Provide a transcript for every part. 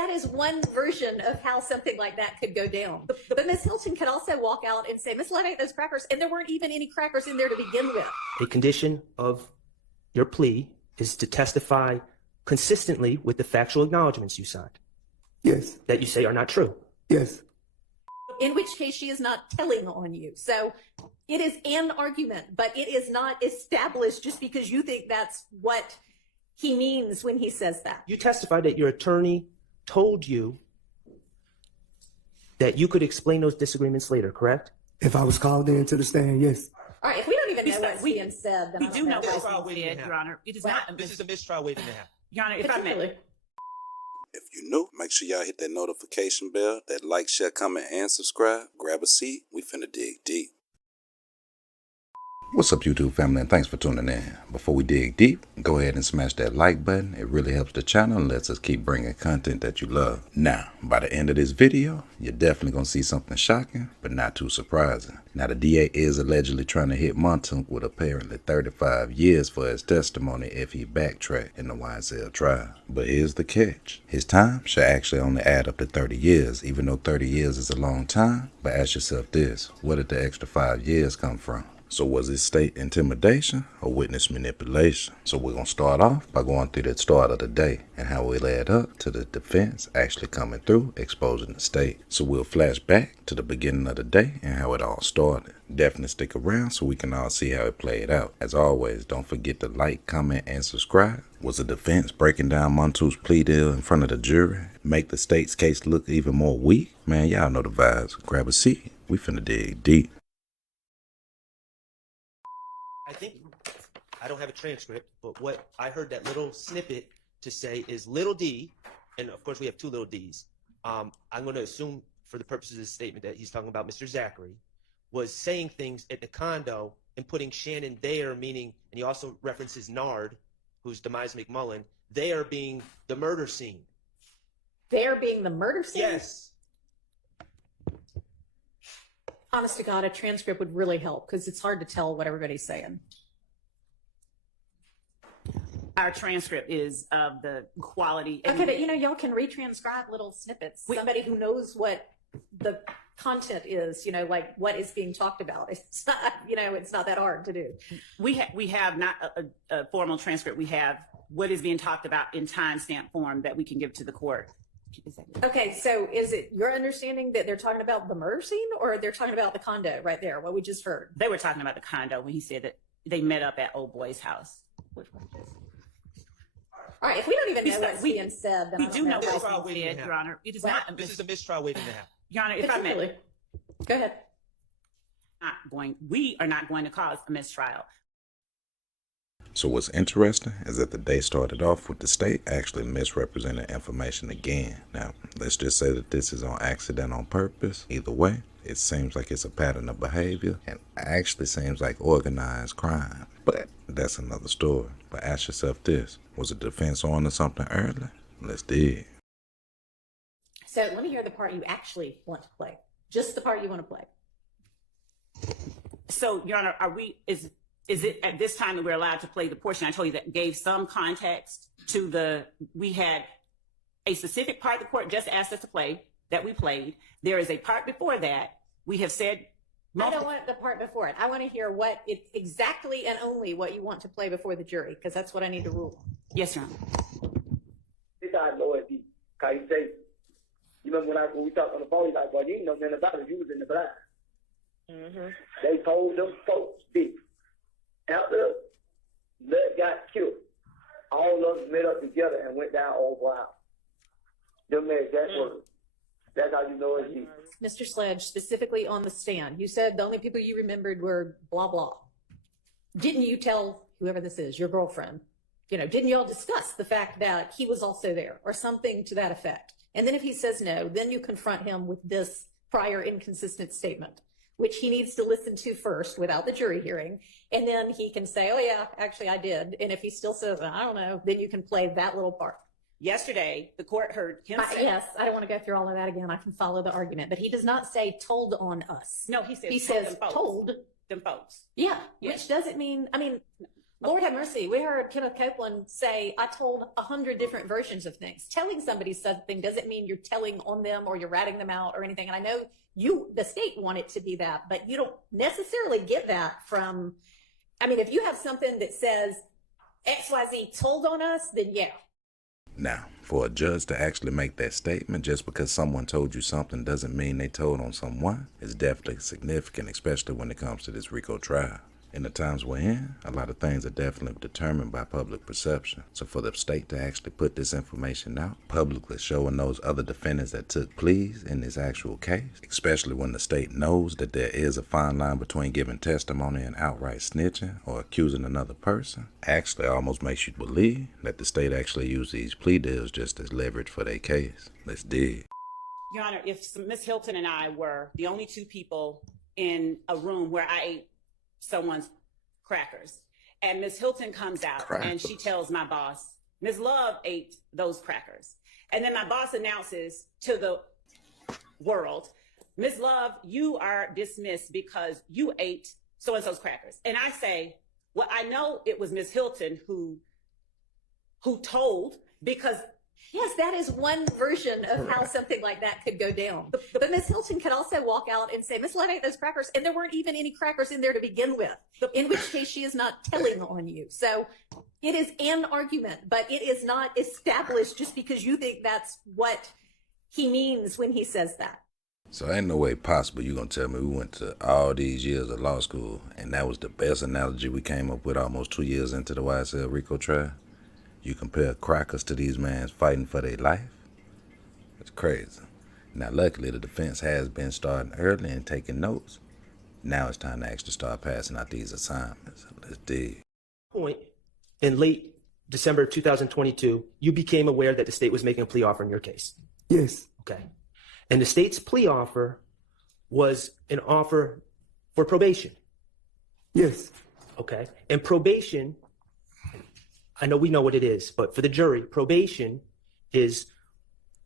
that is one version of how something like that could go down. But Miss Hilton could also walk out and say, Miss Love ate those crackers, and there weren't even any crackers in there to begin with. A condition of your plea is to testify consistently with the factual acknowledgments you signed. Yes. That you say are not true. Yes. In which case she is not telling on you. So it is an argument, but it is not established just because you think that's what he means when he says that. You testified that your attorney told you that you could explain those disagreements later, correct? If I was called into the stand, yes. All right, if we don't even know what's being said, then We I do don't know know what's why. being said, Your Honor. It is Well, not. This is a mistrial waiting to happen. Your Honor, if I may. Particularly. If you're new, make sure y'all hit that notification bell, that like, share, comment, and subscribe. Grab a seat. We finna dig deep. What's up, YouTube family, and thanks for tuning in. Before we dig deep, go ahead and smash that like button. It really helps the channel and lets us keep bringing content that you love. Now, by the end of this video, you're definitely going to see something shocking, but not too surprising. Now, the DA is allegedly trying to hit Montunk with apparently 35 years for his testimony if he backtracked in the YSL trial. But here's the catch. His time should actually only add up to 30 years, even though 30 years is a long time. But ask yourself this, where did the extra 5 years come from? So was it state intimidation or witness manipulation? So we're going to start off by going through the start of the day and how it led up to the defense actually coming through, exposing the state. So we'll flash back to the beginning of the day and how it all started. Definitely stick around so we can all see how it played out. As always, don't forget to like, comment, and subscribe. Was the defense breaking down Montunk's plea deal in front of the jury? Make the state's case look even more weak? Man, y'all know the vibes. Grab a seat. We finna dig deep. I think, I don't have a transcript, but what I heard that little snippet to say is little d, and of course we have two little d's. I'm going to assume for the purposes of this statement that he's talking about Mr. Zachary, was saying things at the condo and putting Shannon there, meaning, and he also references Nard, who's Demise McMullen, there being the murder scene. There being the murder scene? Yes. Honest to God, a transcript would really help because it's hard to tell what everybody's saying. Our transcript is of the quality. Okay, but y'all can retranscribe little snippets. Somebody who knows what the content is, like what is being talked about. It's not, it's not that hard to do. We have not a formal transcript. We have what is being talked about in timestamp form that we can give to the court. Okay, so is it your understanding that they're talking about the murder scene or they're talking about the condo right there, what we just heard? They were talking about the condo when he said that they met up at old boy's house. All right, if we don't even know what's being said, then We I do don't know what's what's being being said. said, Your Honor. It is Well, not. This is a mistrial waiting to happen. Your Honor, if I may. Particularly. Go ahead. We are not going to cause a mistrial. So what's interesting is that the day started off with the state actually misrepresenting information again. Now, let's just say that this is on accident on purpose. Either way, it seems like it's a pattern of behavior and actually seems like organized crime. But that's another story. But ask yourself this, was the defense on to something early? Let's dig. So let me hear the part you actually want to play. Just the part you want to play. So, Your Honor, is it at this time that we're allowed to play the portion I told you that gave some context to we had a specific part the court just asked us to play that we played. There is a part before that we have said. I don't want the part before it. I want to hear what it exactly and only what you want to play before the jury, because that's what I need to rule on. Yes, Your Honor. This guy know if he say, you remember when we talked on the phone, he's like, well, you ain't know nothing about it, you was in the blind. Mm-hmm. They told them folks this. After Lud got killed, all of us met up together and went down over house. Them made that word. That's how you know it's he. Mr. Sledge, specifically on the stand, you said the only people you remembered were blah, blah. Didn't you tell whoever this is, your girlfriend, didn't you all discuss the fact that he was also there or something to that effect? And then if he says no, then you confront him with this prior inconsistent statement, which he needs to listen to first without the jury hearing. And then he can say, oh yeah, actually I did. And if he still says, I don't know, then you can play that little part. Yesterday, the court heard him say. Yes, I don't want to go through all of that again. I can follow the argument, but he does not say told on us. No, he says He says told them folks. Yeah, Yes. which doesn't mean, Lord have mercy. We heard Kenneth Copeland say, I told 100 different versions of things. Telling somebody something doesn't mean you're telling on them or you're ratting them out or anything. And I know the state want it to be that, but you don't necessarily get that from, I mean, if you have something that says XYZ told on us, then yeah. Now, for a judge to actually make that statement just because someone told you something doesn't mean they told on someone is definitely significant, especially when it comes to this RICO trial. In the times we're in, a lot of things are definitely determined by public perception. So for the state to actually put this information out, publicly showing those other defendants that took pleas in this actual case, especially when the state knows that there is a fine line between giving testimony and outright snitching or accusing another person, actually almost makes you believe that the state actually used these plea deals just as leverage for their case. Let's dig. Your Honor, if Ms. Hilton and I were the only two people in a room where I ate someone's crackers, and Ms. Hilton comes out and she tells my boss, Ms. Love ate those crackers. And then my boss announces to the world, Ms. Love, you are dismissed because you ate so-and-so's crackers. And I say, well, I know it was Ms. Hilton who told, because Yes, that is one version of how something like that could go down. But Ms. Hilton could also walk out and say, Miss Love ate those crackers, and there weren't even any crackers in there to begin with, in which case she is not telling on you. So it is an argument, but it is not established just because you think that's what he means when he says that. So ain't no way possible you gonna tell me we went to all these years of law school and that was the best analogy we came up with almost 2 years into the YSL RICO trial? You compare crackers to these men fighting for their life? It's crazy. Now, luckily, the defense has been starting early and taking notes. Now it's time to actually start passing out these assignments. Let's dig. Point, in late December 2022, you became aware that the state was making a plea offer in your case. Yes. Okay. And the state's plea offer was an offer for probation. Yes. Okay. And probation, I know we know what it is, but for the jury, probation is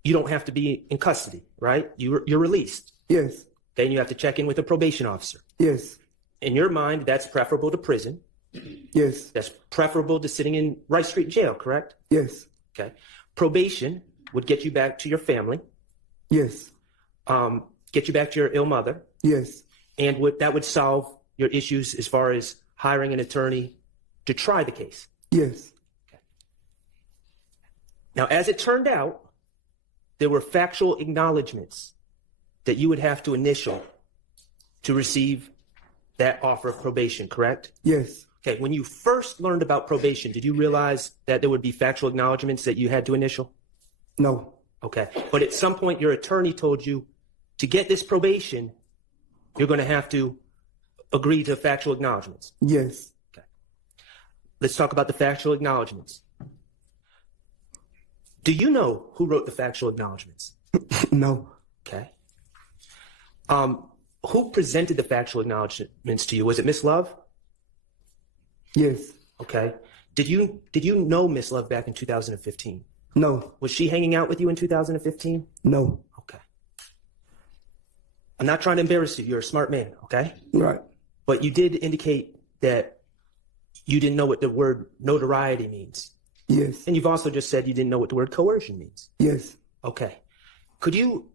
you don't have to be in custody, right? You're released. Yes. Okay, and you have to check in with a probation officer. Yes. In your mind, that's preferable to prison. Yes. That's preferable to sitting in Rice Street Jail, correct? Yes. Okay. Probation would get you back to your family, Yes. get you back to your ill mother, Yes. and that would solve your issues as far as hiring an attorney to try the case. Yes. Now, as it turned out, there were factual acknowledgments that you would have to initial to receive that offer of probation, correct? Yes. Okay, when you first learned about probation, did you realize that there would be factual acknowledgments that you had to initial? No. Okay, but at some point your attorney told you to get this probation, you're going to have to agree to factual acknowledgments. Yes. Let's talk about the factual acknowledgments. Do you know who wrote the factual acknowledgments? No. Okay. Who presented the factual acknowledgments to you? Was it Miss Love? Yes. Okay. Did you know Miss Love back in 2015? No. Was she hanging out with you in 2015? No. Okay. I'm not trying to embarrass you. You're a smart man, okay? Right. But you did indicate that you didn't know what the word notoriety means. Yes. And you've also just said you didn't know what the word coercion means. Yes. Okay. Could you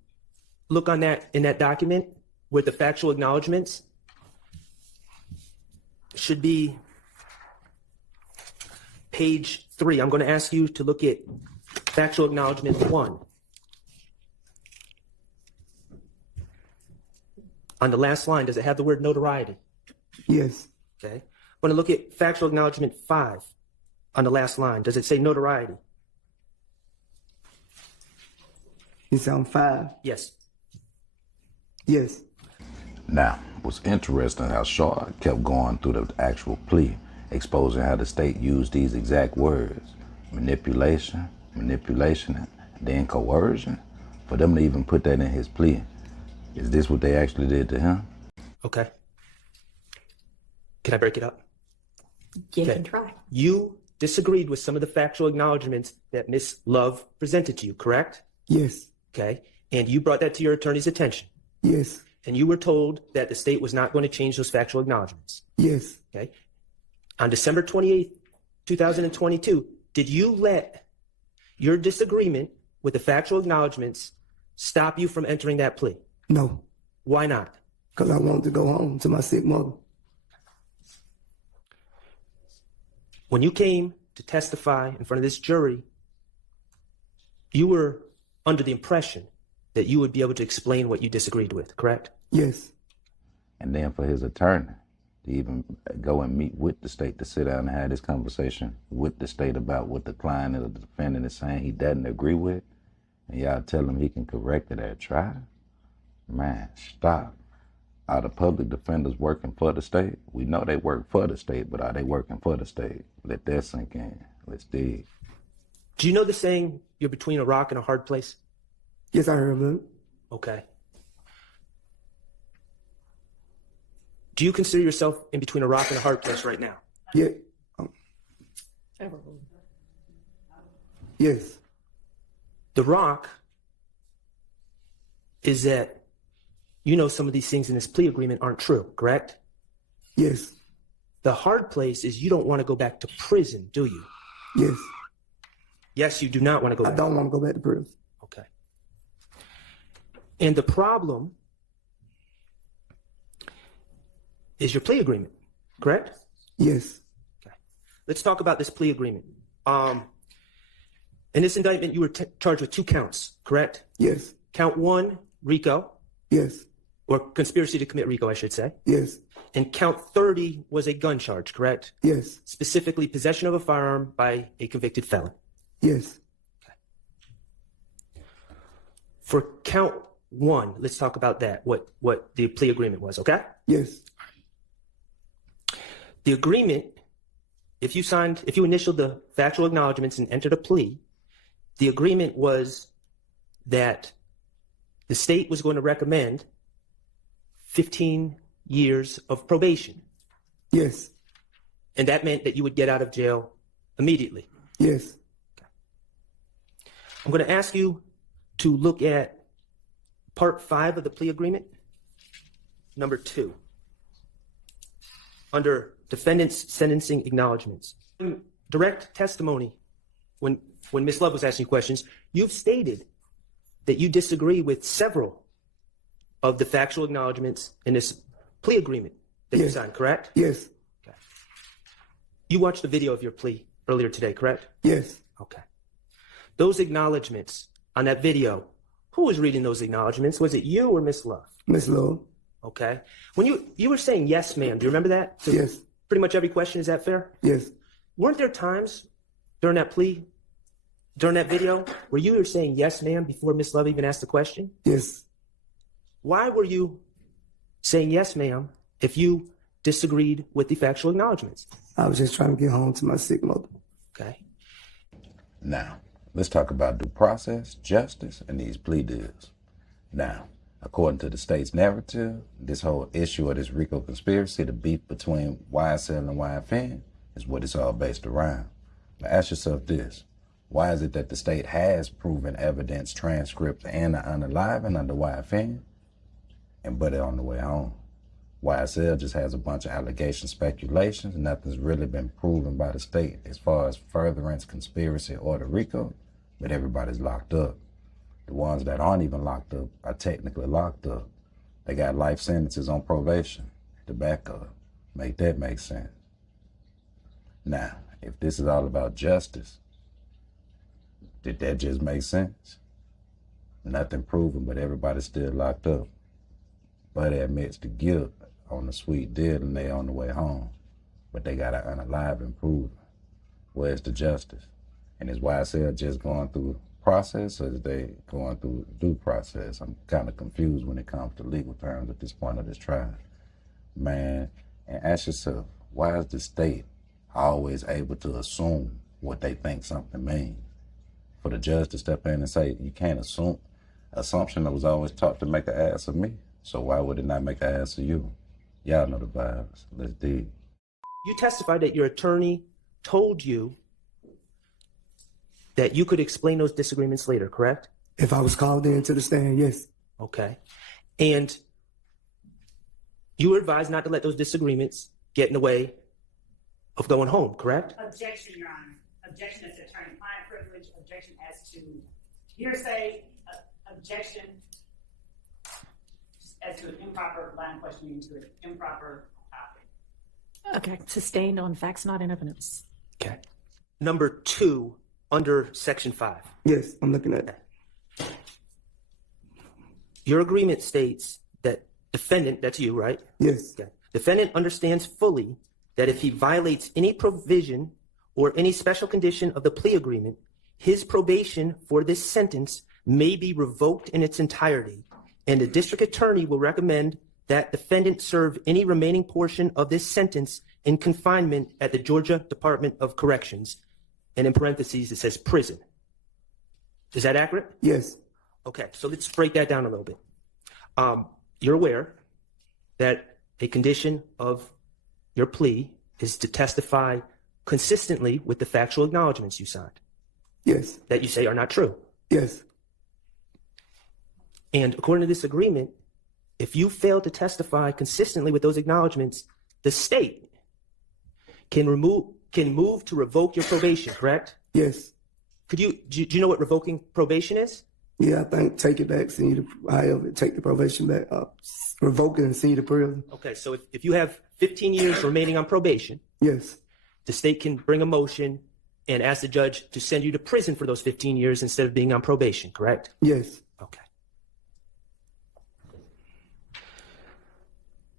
look on that in that document with the factual acknowledgments? Should be page 3. I'm going to ask you to look at factual acknowledgement 1. On the last line, does it have the word notoriety? Yes. Okay. I'm going to look at factual acknowledgement 5. On the last line, does it say notoriety? It's on 5. Yes. Yes. Now, what's interesting how Schards kept going through the actual plea, exposing how the state used these exact words, manipulation, and then coercion, for them to even put that in his plea. Is this what they actually did to him? Okay. Can I break it up? You Okay. can try. You disagreed with some of the factual acknowledgments that Miss Love presented to you, correct? Yes. Okay. And you brought that to your attorney's attention. Yes. And you were told that the state was not going to change those factual acknowledgments. Yes. Okay. On December 28th, 2022, did you let your disagreement with the factual acknowledgments stop you from entering that plea? No, Why not? because I wanted to go home to my sick mother. When you came to testify in front of this jury, you were under the impression that you would be able to explain what you disagreed with, correct? Yes, And then for his attorney to even go and meet with the state to sit down and have this conversation with the state about what the client or the defendant is saying he doesn't agree with, and y'all tell him he can correct it at trial? Man, stop. Are the public defenders working for the state? We know they work for the state, but are they working for the state? Let that sink in. Let's dig. Do you know the saying, you're between a rock and a hard place? yes, I heard of it. Okay. Do you consider yourself in between a rock and a hard place right now? Yeah, yes, The rock is that you know some of these things in this plea agreement aren't true, correct? yes, The hard place is you don't want to go back to prison, do you? yes. Yes, you do not want to go I back. don't want to go back to prison. Okay. And the problem is your plea agreement, correct? Yes, Let's talk about this plea agreement. In this indictment, you were charged with 2 counts, correct? yes, Count 1, RICO, yes, or conspiracy to commit RICO, I should say. yes, And count 30 was a gun charge, correct? yes, Specifically, possession of a firearm by a convicted felon. yes, For count 1, let's talk about that, what the plea agreement was, okay? yes, The agreement, if you initialed the factual acknowledgments and entered a plea, the agreement was that the state was going to recommend 15 years of probation. yes, And that meant that you would get out of jail immediately. yes, I'm going to ask you to look at part 5 of the plea agreement, number 2, under defendant's sentencing acknowledgments. In direct testimony, when Ms. Love was asking you questions, you've stated that you disagree with several of the factual acknowledgments in this plea agreement that you Yes. signed, correct? yes, You watched the video of your plea earlier today, correct? yes. Okay. Those acknowledgments on that video, who was reading those acknowledgments? Was it you or Ms. Love? Miss Love, Okay. When you were saying yes, ma'am, do you remember that? To yes, pretty much every question, is that fair? yes, Weren't there times during that plea, during that video, where you were saying yes, ma'am, before Ms. Love even asked the question? yes. Why were you saying yes, ma'am, if you disagreed with the factual acknowledgments? I was just trying to get home to my sick mother. Okay. Now, let's talk about due process, justice, and these plea deals. Now, according to the state's narrative, this whole issue of this RICO conspiracy, the beef between YSL and YFN, is what it's all based around. Now ask yourself this: why is it that the state has proven evidence, transcripts, and the unaliving under YFN, but they're on the way home? YSL just has a bunch of allegations, speculations, and nothing's really been proven by the state as far as furtherance, conspiracy, or the RICO, but everybody's locked up. The ones that aren't even locked up are technically locked up. They got life sentences on probation to back up. Make that make sense. Now, if this is all about justice, did that just make sense? Nothing proven, but everybody's still locked up. Buddy admits to guilt on the sweet deal and they on the way home. But they got to unalive and prove. Where's the justice? And is YSL just going through process, or is they going through due process? I'm kind of confused when it comes to legal terms at this point of this trial. Man, and ask yourself, why is the state always able to assume what they think something means? For the judge to step in and say, you can't assume. Assumption that was always taught to make an ass of me. So why would it not make an ass of you? Y'all know the vibes. Let's dig. You testified that your attorney told you that you could explain those disagreements later, correct? If I was called into the stand, yes, Okay. And you were advised not to let those disagreements get in the way of going home, correct? Objection, Your Honor. Objection as to attorney-client privilege, objection as to hearsay, objection as to an improper line of questioning to an improper topic. Okay, sustained on facts not in evidence. Okay. Number 2, under Section 5. Yes, I'm looking at it. Your agreement states that defendant, that's you, right? Yes, Okay. Defendant understands fully that if he violates any provision or any special condition of the plea agreement, his probation for this sentence may be revoked in its entirety, and the district attorney will recommend that defendant serve any remaining portion of this sentence in confinement at the Georgia Department of Corrections. And in parentheses, it says prison. Is that accurate? yes, Okay, so let's break that down a little bit. You're aware that a condition of your plea is to testify consistently with the factual acknowledgments you signed yes, that you say are not true. yes, And according to this agreement, if you fail to testify consistently with those acknowledgments, the state can move to revoke your probation, correct? yes. Do you know what revoking probation is? Yeah, I think take it back, send you to, however, take the probation back, revoke it and send you to prison. Okay, so if you have 15 years remaining on probation, Yes, the state can bring a motion and ask the judge to send you to prison for those 15 years instead of being on probation, correct? yes, Okay.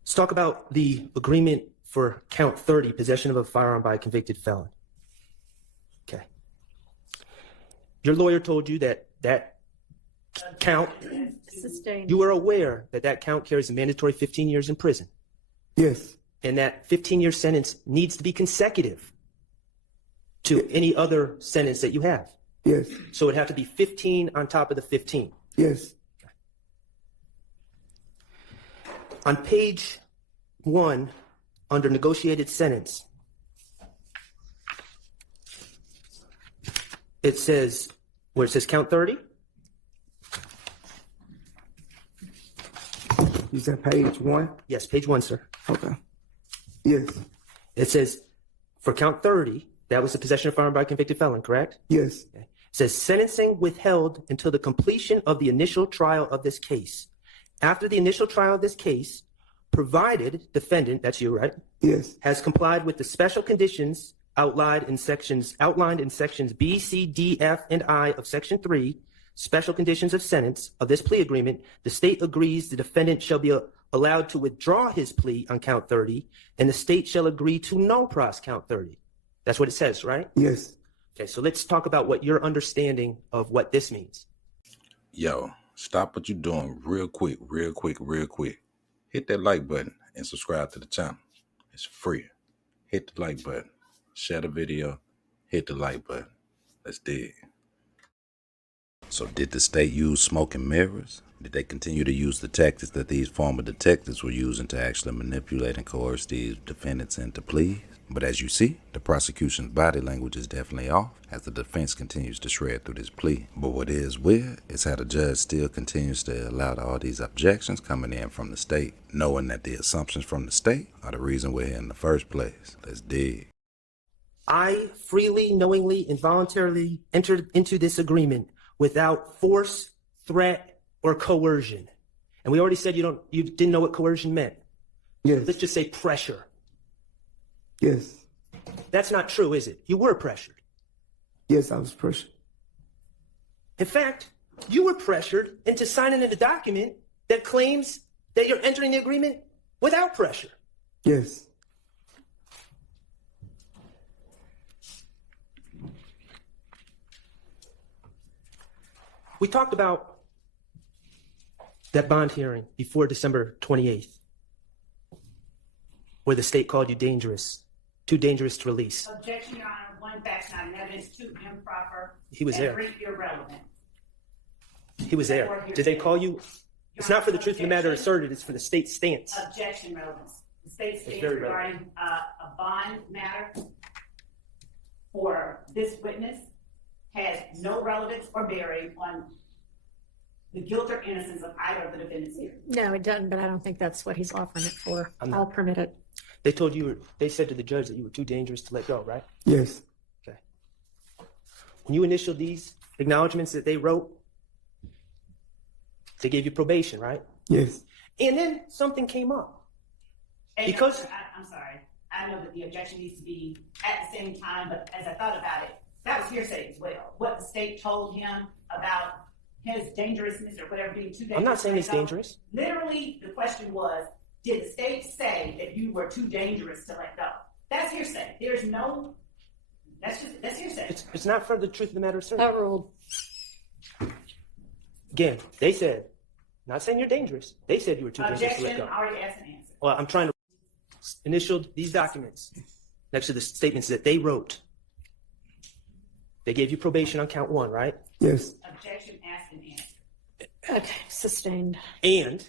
Let's talk about the agreement for count 30, possession of a firearm by a convicted felon. Okay. Your lawyer told you that count, Sustained. you were aware that count carries a mandatory 15 years in prison, yes, and that 15-year sentence needs to be consecutive to any other sentence that you have. yes, So it'd have to be 15 on top of the 15. yes, On page 1, under negotiated sentence, it says, where it says count 30, you said page 1? yes, page 1, sir. Okay, yes, It says, for count 30, that was the possession of firearm by a convicted felon, correct? yes, It says, sentencing withheld until the completion of the initial trial of this case. After the initial trial of this case, provided defendant, that's you, right, yes, has complied with the special conditions outlined in sections B, C, D, F, and I of Section 3, special conditions of sentence of this plea agreement, the state agrees the defendant shall be allowed to withdraw his plea on count 30, and the state shall agree to null pros count 30. That's what it says, right? yes. Okay, so let's talk about what your understanding of what this means. Yo, stop what you're doing real quick. Hit that like button and subscribe to the channel. It's free. Hit the like button. Share the video. Hit the like button. Let's dig. So did the state use smoke and mirrors? Did they continue to use the tactics that these former detectives were using to actually manipulate and coerce these defendants into pleas? But as you see, the prosecution's body language is definitely off as the defense continues to shred through this plea. But what is weird is how the judge still continues to allow all these objections coming in from the state, knowing that the assumptions from the state are the reason we're here in the first place. Let's dig. I freely, knowingly, and voluntarily entered into this agreement without force, threat, or coercion. And we already said you didn't know what coercion meant. Yes, Let's just say pressure. yes, That's not true, is it? You were pressured. yes, I was pressured. In fact, you were pressured into signing a document that claims that you're entering the agreement without pressure. Yes, We talked about that bond hearing before December 28th, where the state called you dangerous, too dangerous to release. Objection, Your Honor. One, facts not in evidence. Two, improper. He was there. And three, irrelevant. He was there. Did they call you? It's not for the truth of the matter asserted, it's for the state's stance. Objection, relevance. The state states very regarding a bond matter for this witness has no relevance or bearing on the guilt or innocence of either of the defendants here. No, it doesn't, but I don't think that's what he's offering it for. I'm not- I'll permit it. They told you, they said to the judge that you were too dangerous to let go, right? Yes. Okay. When you initialed these acknowledgments that they wrote, they gave you probation, right? Yes. And then something came up. And Because- I'm sorry. I know that the objection needs to be at the same time, but as I thought about it, that was hearsay as well. What the state told him about his dangerousness or whatever being too dangerous. I'm not saying to it's let go. dangerous. Literally, the question was, did the state say that you were too dangerous to let go? That's hearsay. There's no, that's hearsay. It's not for the truth of the matter asserted. Overruled. Again, they said, not saying you're dangerous. They said you were too dangerous to let Objection, go. already asked and answered. Well, I'm trying to initial these documents next to the statements that they wrote. They gave you probation on count 1, right? Yes. Objection, asked and answered. Okay, sustained. And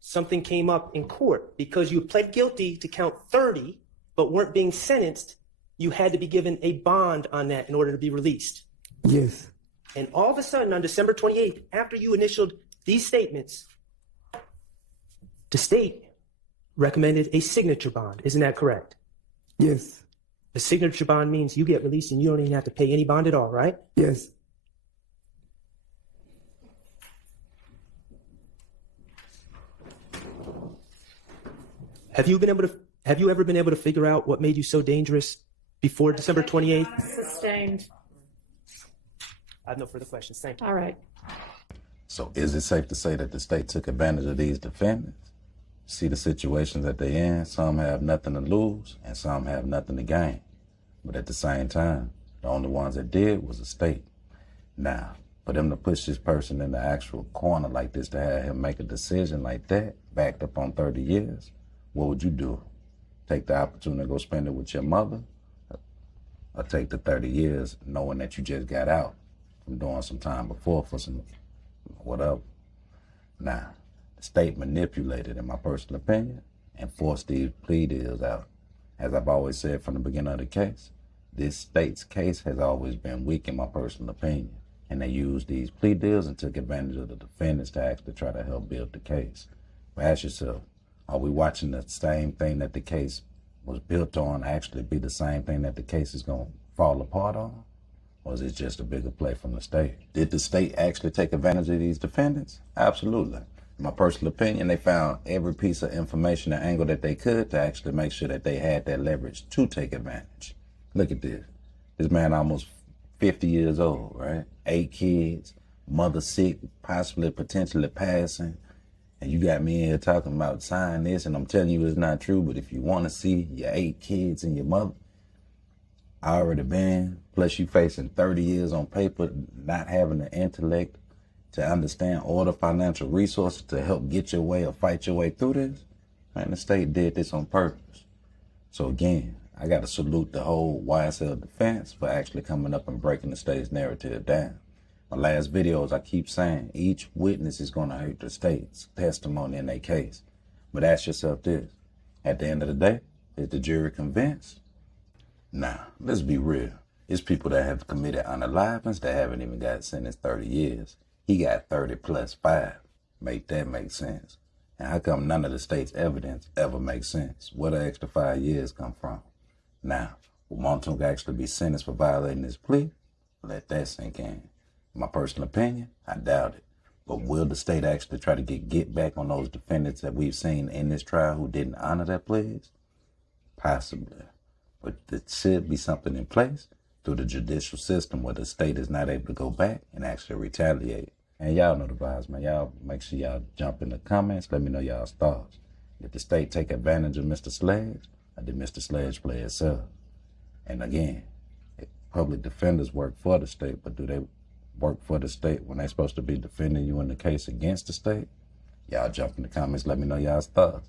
something came up in court because you pled guilty to count 30, but weren't being sentenced. You had to be given a bond on that in order to be released. Yes. And all of a sudden, on December 28th, after you initialed these statements, the state recommended a signature bond. Isn't that correct? Yes. The signature bond means you get released and you don't even have to pay any bond at all, right? Yes. Have you ever been able to figure out what made you so dangerous before December 28th? Sustained. I have no further questions. Thank you. All right. So is it safe to say that the state took advantage of these defendants? See the situations that they in, some have nothing to lose and some have nothing to gain. But at the same time, the only ones that did was the state. Now, for them to push this person in the actual corner like this, to have him make a decision like that, backed up on 30 years, what would you do? Take the opportunity to go spend it with your mother? Or take the 30 years knowing that you just got out from doing some time before for some whatever? Now, the state manipulated, in my personal opinion, and forced these plea deals out. As I've always said from the beginning of the case, this state's case has always been weak, in my personal opinion. And they used these plea deals and took advantage of the defendants to actually try to help build the case. But ask yourself, are we watching the same thing that the case was built on actually be the same thing that the case is going to fall apart on? Or is it just a bigger play from the state? Did the state actually take advantage of these defendants? Absolutely. In my personal opinion, they found every piece of information and angle that they could to actually make sure that they had that leverage to take advantage. Look at this. This man almost 50 years old, right? 8 kids, mother sick, possibly, potentially passing. And you got me in here talking about sign this, and I'm telling you it's not true, but if you want to see your 8 kids and your mother, I already been, plus you facing 30 years on paper, not having the intellect to understand all the financial resources to help get your way or fight your way through this, man, the state did this on purpose. So again, I got to salute the whole YSL defense for actually coming up and breaking the state's narrative down. My last videos, I keep saying each witness is going to hurt the state's testimony in their case. But ask yourself this, at the end of the day, is the jury convinced? Now, let's be real. It's people that have committed unalivings that haven't even got sentenced 30 years. He got 30 plus 5. Make that make sense. And how come none of the state's evidence ever makes sense? Where the extra 5 years come from? Now, will Montauk actually be sentenced for violating his plea? Let that sink in. In my personal opinion, I doubt it. But will the state actually try to get back on those defendants that we've seen in this trial who didn't honor their pleas? Possibly. But there should be something in place through the judicial system where the state is not able to go back and actually retaliate. And y'all know the vibes, man. Y'all make sure y'all jump in the comments. Let me know y'all's thoughts. Did the state take advantage of Mr. Sledge, or did Mr. Sledge play itself? And again, public defenders work for the state, but do they work for the state when they're supposed to be defending you in the case against the state? Y'all jump in the comments. Let me know y'all's thoughts.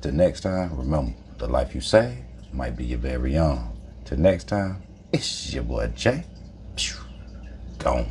Till next time, remember, the life you save might be your very own. Till next time, it's your boy Jay. Gone.